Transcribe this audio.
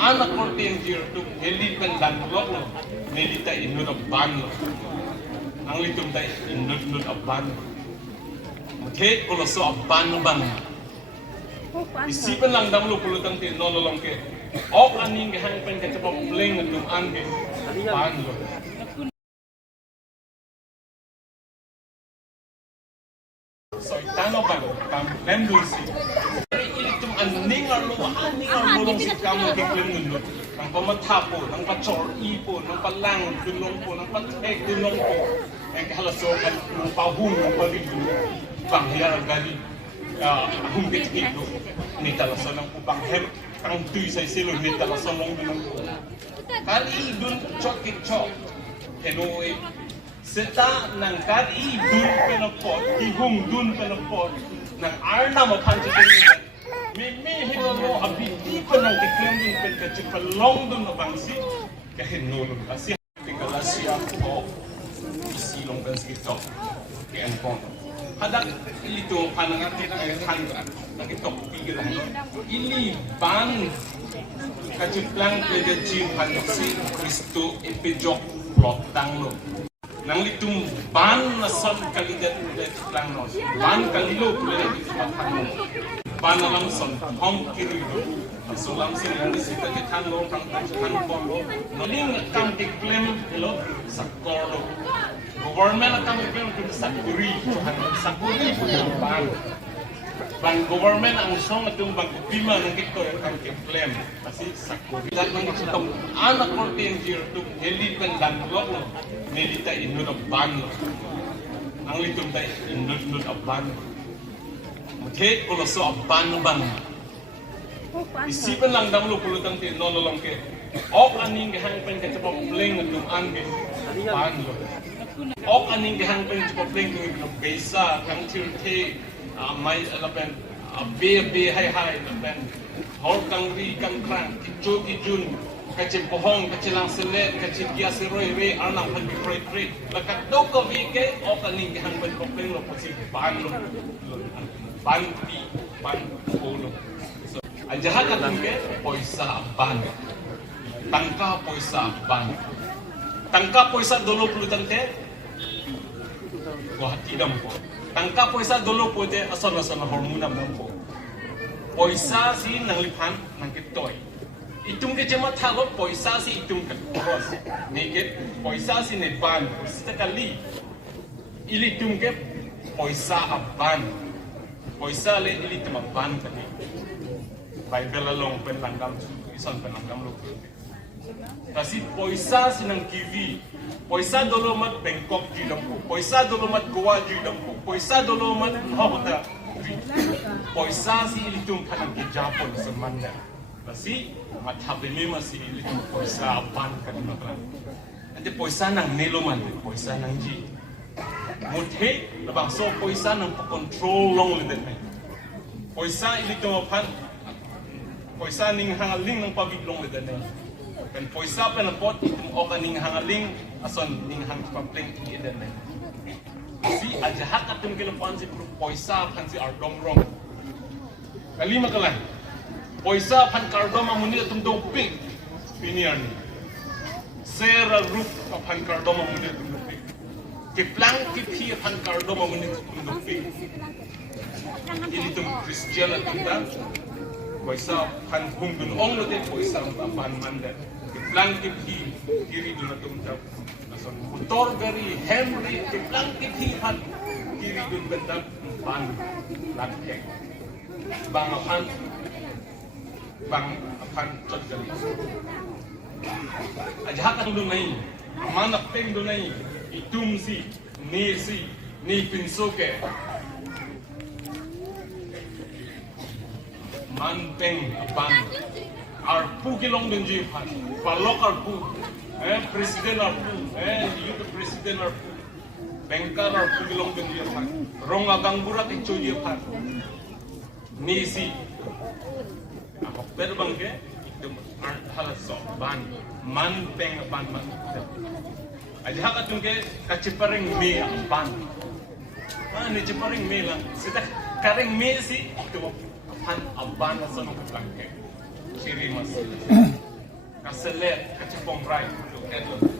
anak korte yang jirtu heli pendan lok no melita inut aban no ang litum tay inut aban mate kalau so aban bang isipan lang dam lo pulutang ti nolong ke ok aning hang pen ka cepat pleng ngadum an ke aban lo so itano bang kam lendulsi ilitum aning arlo si kamu ke pleng ngadum ang pamatapo ng pachor ipo ng palang dulong po ng patek dulong po ang kahalaso kan ng pahung ng pagiging pangyar gali ahung bitito ni talasan ng upanghem ang tuy sa silo ni talasan ng dulong po kali dun chok henoy seta ng kali dun penapot ihung dun penapot ng arna mapanchit Mimi hinono abiti pa ng tiklambing pagkachipalong doon na bangsi kahit nulong kasi tinggalasya ko isilong bangsi ito kaya po hadak ilito panangatin ay hanggang nakitok pigilan ili ban kachiplang pagkachip handoksi Kristo ipijok plotang lo nang litung ban na sab kaligat lang no ban kalilo pulay ito matang Panalang son hong kirido sulam silang isita kitan lo kang kitan kondo naling kang diklem lo sakoro government kang diklem kung sakuri sakuri bang government ang song atong bang upima ng kito kang diklem kasi sakuri dan ng kitong anak korte yang jirtu heli pendan lo melita inut aban ang litum tay inut aban mate kalau so aban bang isipan lang dam lo pulutang ti nolong ke ok aning hang pen ka cepat pleng ngadum an ke aban lo ok aning hang pen cepat pleng ngadum gaisa kang tirte mai alapen be hai alapen hor kang ri kang krang kijun kacip pohong kacilang selet kacip gia seroi re anang pan bifrei lakat do ko vike ok aning hang pen ko pleng lo posisi ban lo ban ulo. So, ang jahat natin ke poisa ban. Tangka poisa ban. Tangka poisa dolo pulutan te. Wah tidam po. Tangka poisa dolo po te asal-asal hormona po. Poisa si nang lipan nang kitoy. Itung ke jema thalot poisa si itung ke. Nigit poisa si ne ban. Sekali. Ili itung ke poisa aban. Poisa le ili temaban tadi. Bible long penlanggam isan penlanggam lo. Kasi poisa sinang kiwi. Poisa dolo mat Bangkok di dampo. Poisa dolo mat Goa di dampo. Poisa dolo mat Hawata. Poisa si ili tum kanang ke Japon semanda. Kasi mat habimi masih ili tum poisa ban kanang kan. Ate poisa nang neloman, poisa nang ji. Muthe labang so poisa nang control long lidet me poisa ili to pan poisa ning hangaling ng pabiglong lidet me kan poisa pen pot itum oka ning hangaling ason ning hang papleng lidet me si ajahat atum kilapan si poisa pan si ardong rong kalima kalan poisa pan kardom amuni atum do pig pinian sera roof pan kardom amuni atum Kiplang kipi pan kardo mamunit kundupi. Ini tum Christian atum dan, poisa pan hungdun ong lote poisa pan mandat. Kiplang kipi kiri dun atum dan, nason motor gari Henry kiplang kipi pan kiri dun bendak pan latkek. Bang apan tot gari. Ajahat atum dun nai, manak peng dun nai. Itum si ni pinsoke manteng apan arpu kilong denji pan palok arpu presiden arpu youth presiden arpu bengkar arpu kilong denji pan rong agang burak icoji pan ni si ako pero bangke itum halas so ban manteng apan man Aja katong ke kaciparing me ang ban. Ni ciparing me lang. Sita karing me si ito pan aban sa mga plangke. Siri mas. ka selet ka chupong right to edlo